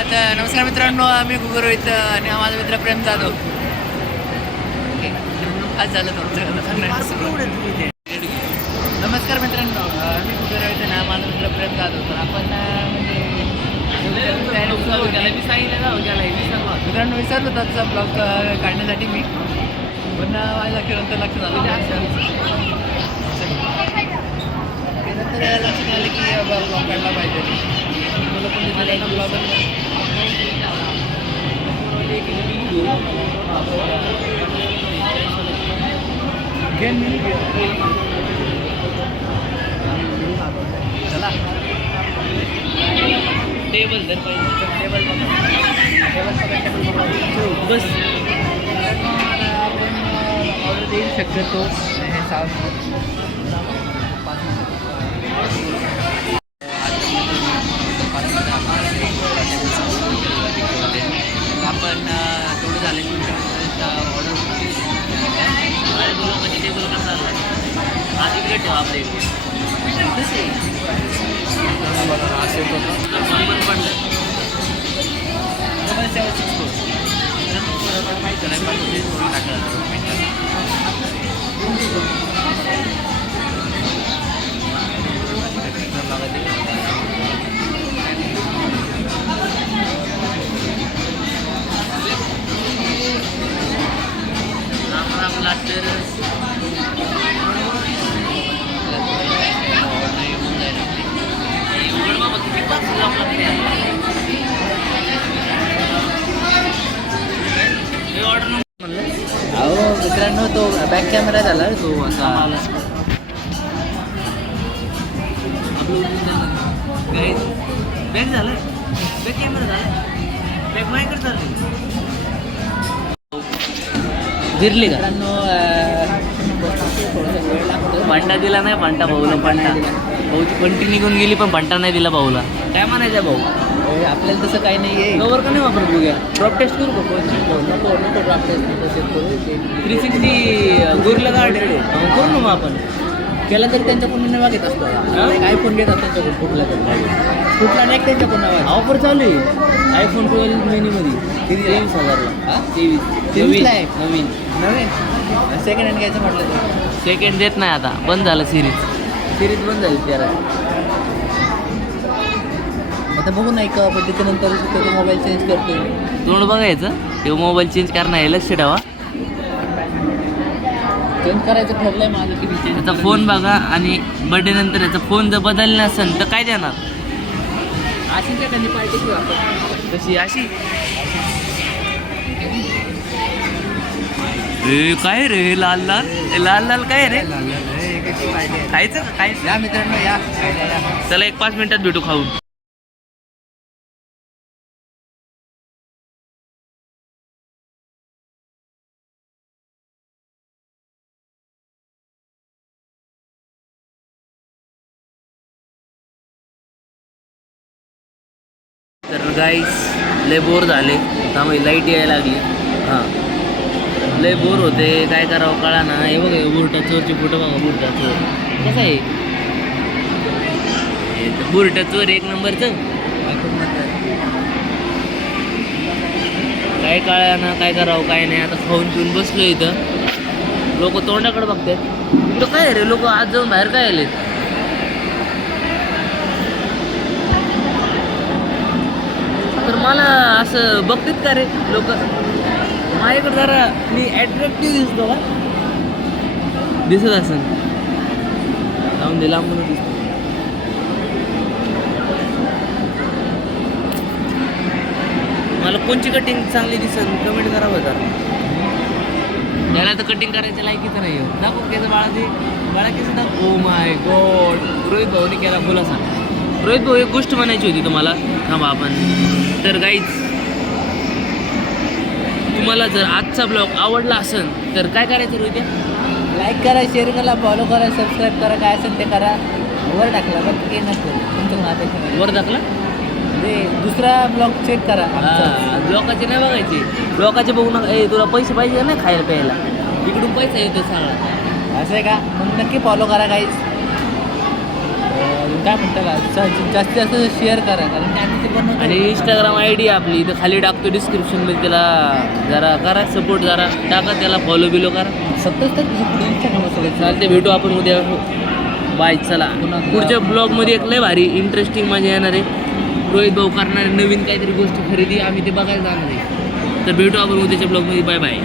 आता नमस्कार मित्रांनो, आम्ही गुगल रोहित आणि हा माझा मित्र प्रेम जाधव. आज झालं तुमचं. नमस्कार मित्रांनो, मी गुगल रोहित आणि हा माझा मित्र प्रेम जाधव. तर आपण मित्रांनो विसरलो त्याचा ब्लॉग काढण्यासाठी मी, पण माझ्या लक्षात आलं नंतर लक्षात आलं की ब्लॉग काढला पाहिजे. मला पण दिलेला ब्लॉग चला टेबल जर टेबल बस ऑर्डर देईल शक्यतो हे आपण थोडं झालं ऑर्डर टेबल कसा आधी इकडे ठेवा आपल्या मित्रांनो तो बॅक कॅमेरा झाला तो असा बॅक झाला बॅक कॅमेरा झाला बॅक माझ्याकडे चालली गिरली का पांटा दिला नाही पांटा भाऊला पांटा भाऊची पंटी निघून गेली पण पांटा नाही दिला भाऊला काय म्हणायचं भाऊ आपल्याला तसं काही नाही आहे कवर का नाही वापरत बघूया ड्रॉप टेस्ट करू का नको ड्रॉप टेस्ट करू 360 गुरला गाडी करू ना मग आपण केला तरी त्यांच्याकडून मागित असतो आयफोन घेतात त्यांच्याकडून कुठला नाही त्यांच्याकडून ऑफर चालू आहे आयफोन 12 मिनीमध्ये 23,000ला 23 आहे नवीन सेकंड हँड घ्यायचं म्हटलं तर सेकंड देत नाही आता बंद झालं सिरीज बंद झाली त्याला आता बघू नाही का पण त्याच्यानंतर त्याचा मोबाईल चेंज करतो तोंड बघायचं ते मोबाईल चेंज करणं आहे लक्ष ठेवा चेंज करायचं ठरलंय माझं की त्याचा फोन बघा आणि बर्थडे नंतर याचा फोन जर बदलला नसेल तर काय देणार अशी एखादी पार्टी घेऊ आपण तशी अशी काय रे लाल लाल लाल लाल काय रे खायचं का काय या मित्रांनो या चला 1-5 मिनिटात भेटू खाऊन तर गाईस लय बोर झाले त्यामुळे लाईट यायला लागली हां लय बोर होते काय करावं कळा ना हे बघा बुरटा चोरचे फोटो बघा बुरटा चोर कसं आहे बुरटा चोर 1 नंबरचं काय कळा ना काय करावं काय नाही आता खाऊन पिऊन बसलो इथं लोक तोंडाकडे बघतात इकडं काय रे लोक आज जाऊन बाहेर काय आलेत तर मला असं बघतात का रे लोक माझ्याकडे जरा मी ॲट्रॅक्टिव्ह दिसतो का दिसत असं जाऊन दिला म्हणून दिसतो मला कोणची कटिंग चांगली दिसत कमेंट करावं जरा त्याला तर कटिंग करायचं लायकीचं नाही दाखव केस बाळा केस दाखव ओ माय गॉड रोहित भाऊने केला बोला सांग रोहित भाऊ एक गोष्ट म्हणायची होती तुम्हाला थांबा आपण तर गाईज तुम्हाला जर आजचा ब्लॉग आवडला असेल तर काय करायचं रोहित लाईक करा शेअर करा फॉलो करा सबस्क्राईब करा काय असेल ते करा वर टाकला बघ ते नसतं तुमचं वर टाकला म्हणजे दुसरा ब्लॉग चेक करा ब्लॉकाचे नाही बघायचे ब्लॉकाचे बघू नका तुला पैसे पाहिजे नाही खायला प्यायला इकडून पैसा येतो सगळा असं आहे का मग नक्की फॉलो करा गाईज अजून काय म्हणता जास्तीत जास्त शेअर करा कारण की आम्ही ते बनवतो. आणि इंस्टाग्राम ID आपली इथं खाली टाकतो डिस्क्रिप्शनमध्ये, त्याला जरा करा सपोर्ट, जरा टाका त्याला फॉलो बिलो करा. 27 तारखेच्या पुढे इंस्टाग्राम सगळं चालते, भेटू आपण उद्या. बाय. चला पुढच्या ब्लॉगमध्ये एक लय भारी इंटरेस्टिंग मजा येणार आहे. रोहित भाऊ करणारे नवीन काहीतरी गोष्टी खरेदी, आम्ही ते बघायला जाणार आहे. तर भेटू आपण उद्याच्या ब्लॉगमध्ये. Bye bye.